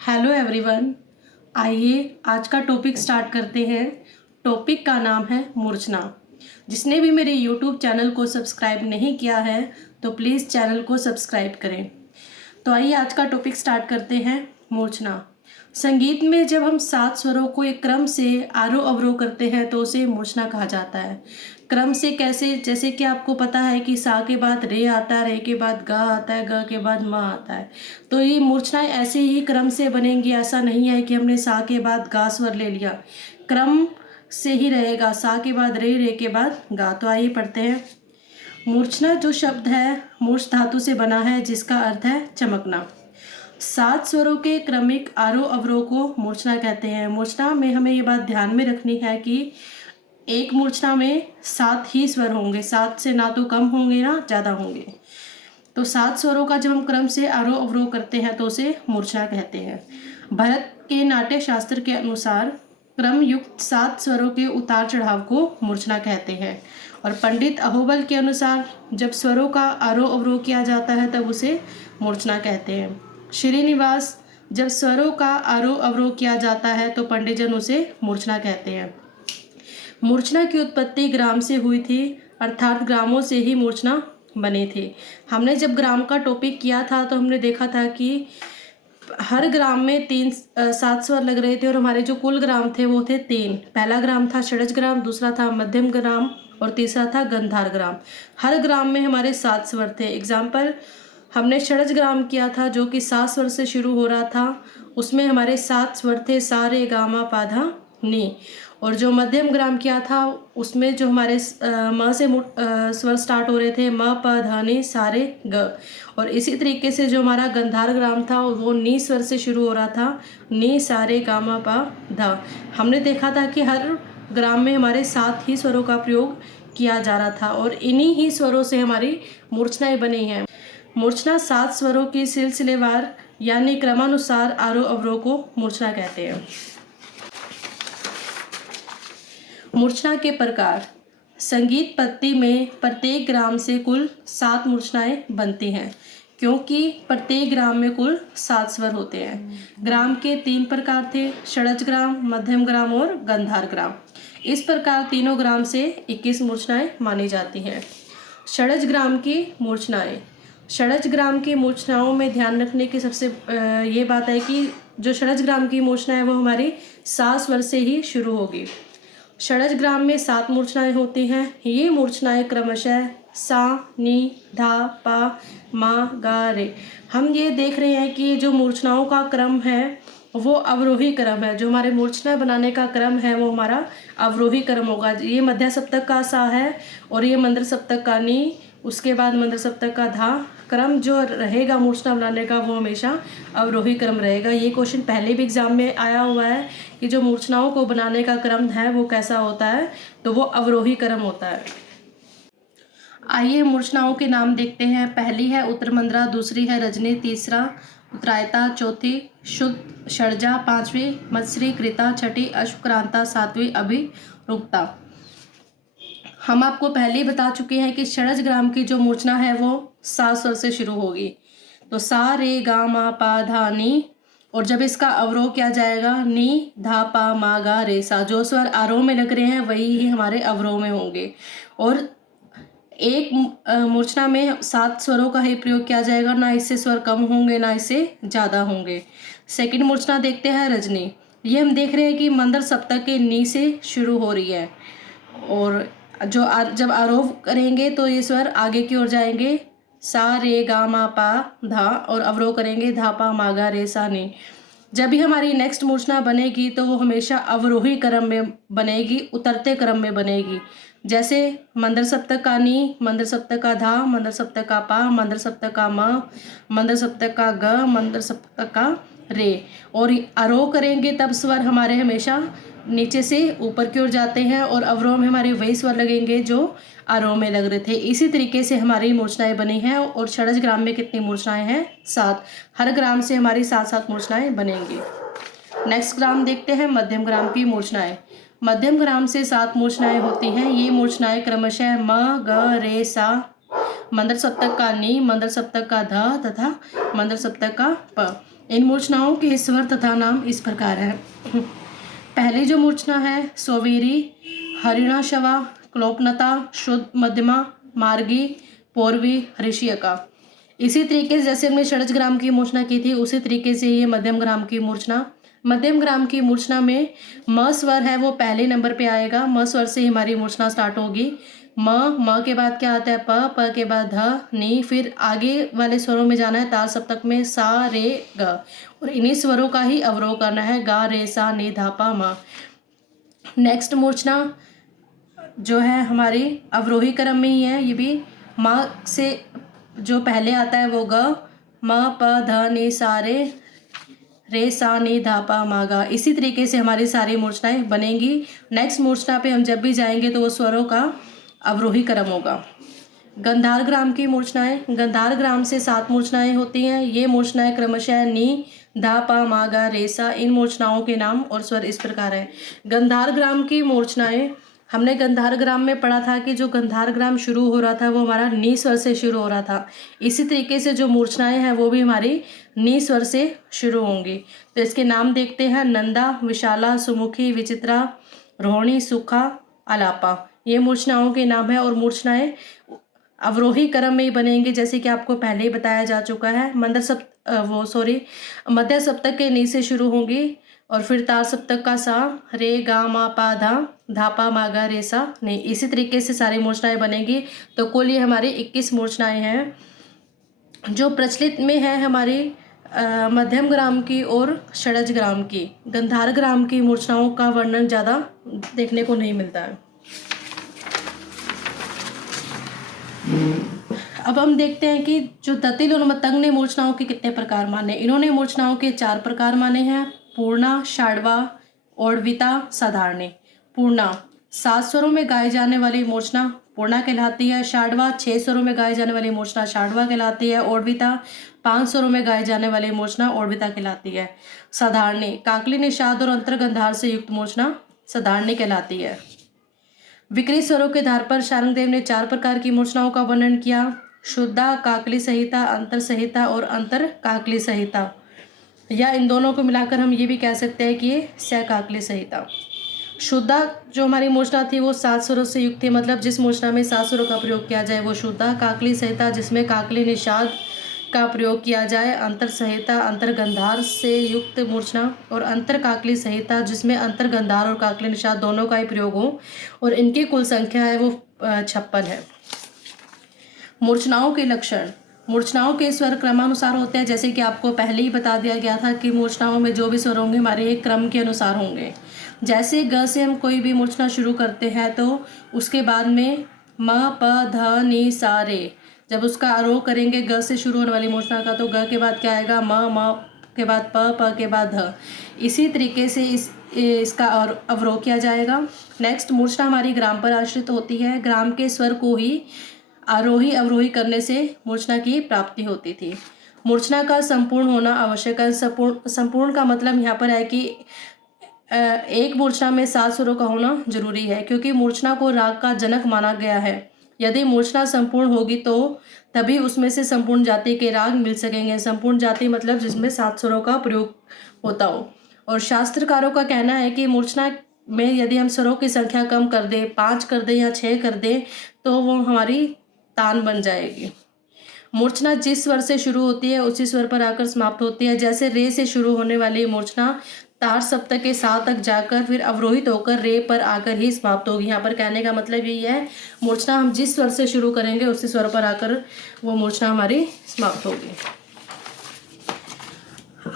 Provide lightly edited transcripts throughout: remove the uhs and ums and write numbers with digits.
Hello everyone. आइए आज का टॉपिक स्टार्ट करते हैं। टॉपिक का नाम है मूर्छना। जिसने भी मेरे यूट्यूब चैनल को सब्सक्राइब नहीं किया है तो प्लीज़ चैनल को सब्सक्राइब करें। तो आइए आज का टॉपिक स्टार्ट करते हैं। मूर्छना। संगीत में जब हम 7 स्वरों को एक क्रम से आरोह अवरोह करते हैं तो उसे मूर्छना कहा जाता है। क्रम से कैसे? जैसे कि आपको पता है कि सा के बाद रे आता है, रे के बाद ग आता है, ग के बाद म आता है। तो ये मूर्छनाएं ऐसे ही क्रम से बनेंगी। ऐसा नहीं है कि हमने सा के बाद गा स्वर ले लिया, क्रम से ही रहेगा। सा के बाद रे, रे के बाद गा। तो आइए पढ़ते हैं। मूर्छना जो शब्द है मूर्छ धातु से बना है, जिसका अर्थ है चमकना। 7 स्वरों के क्रमिक आरोह अवरोह को मूर्छना कहते हैं। मूर्छना में हमें ये बात ध्यान में रखनी है कि एक मूर्छना में 7 ही स्वर होंगे। 7 से ना तो कम होंगे ना ज़्यादा होंगे। तो 7 स्वरों का जब हम क्रम से आरोह अवरोह करते हैं तो उसे मूर्छना कहते हैं। भरत के नाट्य शास्त्र के अनुसार क्रम युक्त 7 स्वरों के उतार चढ़ाव को मूर्छना कहते हैं। और पंडित अहोबल के अनुसार जब स्वरों का आरोह अवरोह किया जाता है तब उसे मूर्छना कहते हैं। श्रीनिवास जब स्वरों का आरोह अवरोह किया जाता है तो पंडितजन उसे मूर्छना कहते हैं। मूर्छना की उत्पत्ति ग्राम से हुई थी, अर्थात ग्रामों से ही मूर्छना बने थे। हमने जब ग्राम का टॉपिक किया था तो हमने देखा था कि हर ग्राम में 7 स्वर लग रहे थे और हमारे जो कुल ग्राम थे वो थे 3। पहला ग्राम था षडज ग्राम, दूसरा था मध्यम ग्राम और तीसरा था गंधार ग्राम। हर ग्राम में हमारे 7 स्वर थे। एग्जाम्पल, हमने षडज ग्राम किया था जो कि 7 स्वर से शुरू हो रहा था। उसमें हमारे 7 स्वर थे, सा रे गा मा पा धा नी। और जो मध्यम ग्राम किया था उसमें जो हमारे म से स्वर स्टार्ट हो रहे थे, म प ध नी सा रे ग। और इसी तरीके से जो हमारा गंधार ग्राम था वो नी स्वर से शुरू हो रहा था, नी सा रे गा मा पा धा। हमने देखा था कि हर ग्राम में हमारे 7 ही स्वरों का प्रयोग किया जा रहा था और इन्हीं ही स्वरों से हमारी मूर्छनाएं बनी हैं। मूर्छना 7 स्वरों की सिलसिलेवार यानी क्रमानुसार आरोह अवरोह को मूर्छना कहते हैं। मूर्छना के प्रकार। संगीत पत्ती में प्रत्येक ग्राम से कुल 7 मूर्छनाएं बनती हैं, क्योंकि प्रत्येक ग्राम में कुल 7 स्वर होते हैं। ग्राम के 3 प्रकार थे, षडज ग्राम, मध्यम ग्राम और गंधार ग्राम। इस प्रकार तीनों ग्राम से 21 मूर्छनाएं मानी जाती हैं। षडज ग्राम की मूर्छनाएं। षडज ग्राम की मूर्छनाओं में ध्यान रखने की सबसे ये बात है कि जो षडज ग्राम की मूर्छना है वो हमारी सा स्वर से ही शुरू होगी। षडज ग्राम में 7 मूर्छनाएं होती हैं। ये मूर्छनाएं क्रमशः सा, नी, धा, पा, मा, गा, रे। हम ये देख रहे हैं कि जो मूर्छनाओं का क्रम है वो अवरोही क्रम है। जो हमारे मूर्छना बनाने का क्रम है वो हमारा अवरोही क्रम होगा। ये मध्य सप्तक का सा है और ये मंद्र सप्तक का नी, उसके बाद मंद्र सप्तक का धा। क्रम जो रहेगा मूर्छना बनाने का वो हमेशा अवरोही क्रम रहेगा। ये क्वेश्चन पहले भी एग्जाम में आया हुआ है कि जो मूर्छनाओं को बनाने का क्रम है वो कैसा होता है, तो वो अवरोही क्रम होता है। आइए मूर्छनाओं के नाम देखते हैं। पहली है उत्तरमंद्रा, दूसरी है रजनी, तीसरा उत्तरायता, चौथी शुद्ध षडजा, पांचवी मत्सरी कृता, छठी अश्वक्रांता, सातवीं अभिरुक्ता। हम आपको पहले ही बता चुके हैं कि षडज ग्राम की जो मूर्छना है वो 7 स्वर से शुरू होगी। तो सा रे गा मा पा धा नी, और जब इसका अवरोह किया जाएगा नी, धा, पा, मा, गा, रे, सा। जो स्वर आरोह में लग रहे हैं वही ही हमारे अवरोह में होंगे। और एक मूर्छना में 7 स्वरों का ही प्रयोग किया जाएगा, ना इससे स्वर कम होंगे ना इससे ज़्यादा होंगे। सेकंड मूर्छना देखते हैं रजनी। ये हम देख रहे हैं कि मंद्र सप्तक के नी से शुरू हो रही है और जब आरोह करेंगे तो ये स्वर आगे की ओर जाएंगे, सा रे गा मा पा धा, और अवरोह करेंगे धा, पा, मा, गा, रे, सा, नी। जब भी हमारी नेक्स्ट मूर्छना बनेगी तो वो हमेशा अवरोही क्रम में बनेगी, उतरते क्रम में बनेगी। जैसे मंद्र सप्तक का नी, मंद्र सप्तक का धा, मंद्र सप्तक का पा, मंद्र सप्तक का मा, मंद्र सप्तक का ग, मंद्र सप्तक का रे। और आरोह करेंगे तब स्वर हमारे हमेशा नीचे से ऊपर की ओर जाते हैं और अवरोह में हमारे वही स्वर लगेंगे जो आरोह में लग रहे थे। इसी तरीके से हमारी मूर्छनाएं बनी हैं। और षडज ग्राम में कितनी मूर्छनाएं हैं? 7। हर ग्राम से हमारी 7-7 मूर्छनाएं बनेंगी। नेक्स्ट ग्राम देखते हैं मध्यम ग्राम की मूर्छनाएं। मध्यम ग्राम से 7 मूर्छनाएं होती हैं। ये मूर्छनाएं क्रमशः म, ग, रे, सा, मंद्र सप्तक का नी, मंद्र सप्तक का ध तथा मंद्र सप्तक का प। इन मूर्छनाओं के स्वर तथा नाम इस प्रकार है। पहली जो मूर्छना है सोवेरी, हरिणाशवा, क्लोपनता, शुद्ध, मध्यमा, मार्गी, पूर्वी, ऋषियका। इसी तरीके से जैसे हमने षड्ज ग्राम की मूर्छना की थी उसी तरीके से ये मध्यम ग्राम की मूर्छना। मध्यम ग्राम की मूर्छना में म स्वर है वो पहले नंबर पे आएगा। म स्वर से हमारी मूर्छना स्टार्ट होगी। म के बाद क्या आता है प के बाद ध, नी, फिर आगे वाले स्वरों में जाना है ताल सप्तक में सा, रे, ग, और इन्हीं स्वरों का ही अवरोह करना है गा, रे, सा, नी, धा, पा, मा। नेक्स्ट मूर्छना जो है हमारी अवरोही क्रम में ही है। ये भी माँ से जो पहले आता है वो ग, म, प, ध, नि, सा, रे, सा, नी, धा, पा, मा, गा। इसी तरीके से हमारी सारी मूर्छनाएं बनेंगी। नेक्स्ट मूर्छना पे हम जब भी जाएंगे तो वो स्वरों का अवरोही क्रम होगा। गंधार ग्राम की मूर्छनाएं। गंधार ग्राम से 7 मूर्छनाएं होती हैं। ये मूर्छनाएं क्रमशः नी, धा, पा, मा, गा, रे, सा। इन मूर्छनाओं के नाम और स्वर इस प्रकार हैं। गंधार ग्राम की मूर्छनाएं हमने गंधार ग्राम में पढ़ा था कि जो गंधार ग्राम शुरू हो रहा था वो हमारा नी स्वर से शुरू हो रहा था। इसी तरीके से जो मूर्छनाएं हैं वो भी हमारी नी स्वर से शुरू होंगी। तो इसके नाम देखते हैं नंदा, विशाला, सुमुखी, विचित्रा, रोहिणी, सुखा, आलापा। ये मूर्छनाओं के नाम है और मूर्छनाएं अवरोही क्रम में ही बनेंगे जैसे कि आपको पहले ही बताया जा चुका है। मध्य सप्तक के नी से शुरू होंगी और फिर तार सप्तक का सा, रे, गा, मा, पा, धा, पा, मा, गा, रे, सा, नी। इसी तरीके से सारी मूर्छनाएं बनेंगी। तो कुल ये हमारी 21 मूर्छनाएं हैं जो प्रचलित में है हमारी मध्यम ग्राम की और षड्ज ग्राम की। गंधार ग्राम की मूर्छनाओं का वर्णन ज़्यादा देखने को नहीं मिलता है। अब हम देखते हैं कि जो दतिल और मतंग ने मूर्छनाओं के कितने प्रकार माने। इन्होंने मूर्छनाओं के 4 प्रकार माने हैं। पूर्णा, षाड्वा, ओड्विता, साधारणी। पूर्णा 7 स्वरों में गाए जाने वाली मूर्छना पूर्णा कहलाती है। षाड्वा 6 स्वरों में गाए जाने वाली मूर्छना षाड्वा कहलाती है। ओड्विता 5 स्वरों में गाए जाने वाली मूर्छना ओड्विता कहलाती है। साधारणी काकली, निषाद और अंतर्गंधार से युक्त मूर्छना साधारणी कहलाती है। विकृत स्वरों के आधार पर शारंगदेव ने 4 प्रकार की मूर्छनाओं का वर्णन किया। शुद्धा, काकली संहिता, अंतर संहिता और अंतर काकली संहिता, या इन दोनों को मिलाकर हम ये भी कह सकते हैं कि ये सकाकली संहिता। शुद्धा जो हमारी मूर्छना थी वो 7 स्वरों से युक्त थी, मतलब जिस मूर्छना में 7 स्वरों का प्रयोग किया जाए वो शुद्धा। काकली संहिता जिसमें काकली निषाद का प्रयोग किया जाए। अंतर संहिता अंतर्गंधार से युक्त मूर्छना। और अंतर काकली संहिता जिसमें अंतर्गंधार और काकली निषाद दोनों का ही प्रयोग हो और इनकी कुल संख्या है वो 56 है। मूर्छनाओं के लक्षण। मूर्छनाओं के स्वर क्रमानुसार होते हैं जैसे कि आपको पहले ही बता दिया गया था कि मूर्छनाओं में जो भी स्वर होंगे हमारे एक क्रम के अनुसार होंगे। जैसे ग से हम कोई भी मूर्छना शुरू करते हैं तो उसके बाद में म, प, ध, नि, सा, रे, जब उसका आरोह करेंगे ग से शुरू होने वाली मूर्छना का तो ग के बाद क्या आएगा म के बाद प के बाद ध। इसी तरीके से इसका और अवरोह किया जाएगा। नेक्स्ट मूर्छना हमारी ग्राम पर आश्रित होती है। ग्राम के स्वर को ही आरोही अवरोही करने से मूर्छना की प्राप्ति होती थी। मूर्छना का संपूर्ण होना आवश्यक है। संपूर्ण का मतलब यहाँ पर है कि एक मूर्छना में 7 स्वरों का होना जरूरी है क्योंकि मूर्छना को राग का जनक माना गया है। यदि मूर्छना संपूर्ण होगी तो तभी उसमें से संपूर्ण जाति के राग मिल सकेंगे। संपूर्ण जाति मतलब जिसमें 7 स्वरों का प्रयोग होता हो। और शास्त्रकारों का कहना है कि मूर्छना में यदि हम स्वरों की संख्या कम कर दें, 5 कर दें या 6 कर दें तो वो हमारी तान बन जाएगी। मूर्छना जिस स्वर से शुरू होती है उसी स्वर पर आकर समाप्त होती है। जैसे रे से शुरू होने वाली मूर्छना तार सप्तक के 7 तक जाकर फिर अवरोहित होकर रे पर आकर ही समाप्त होगी। यहाँ पर कहने का मतलब यही है मूर्छना हम जिस स्वर से शुरू करेंगे उसी स्वर पर आकर वो मूर्छना हमारी समाप्त होगी।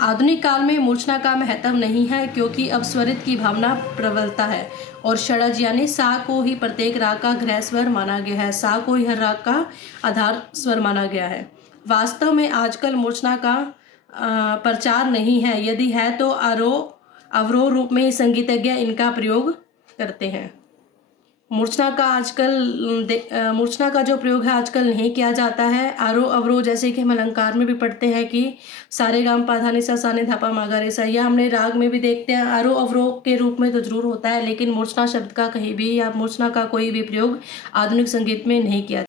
आधुनिक काल में मूर्छना का महत्व नहीं है क्योंकि अब स्वरित की भावना प्रबलता है और षड्ज यानी सा को ही प्रत्येक राग का गृह स्वर माना गया है। सा को ही हर राग का आधार स्वर माना गया है। वास्तव में आजकल मूर्छना का प्रचार नहीं है। यदि है तो अवरोह रूप में संगीतज्ञ इनका प्रयोग करते हैं। मूर्छना का जो प्रयोग है आजकल नहीं किया जाता है। आरोह अवरोह जैसे कि हम अलंकार में भी पढ़ते हैं कि सारे गाम पा धा नि सा नि धा पा मा गा रे सा, या हमने राग में भी देखते हैं। आरोह अवरोह के रूप में तो जरूर होता है लेकिन मूर्छना शब्द का कहीं भी या मूर्छना का कोई भी प्रयोग आधुनिक संगीत में नहीं किया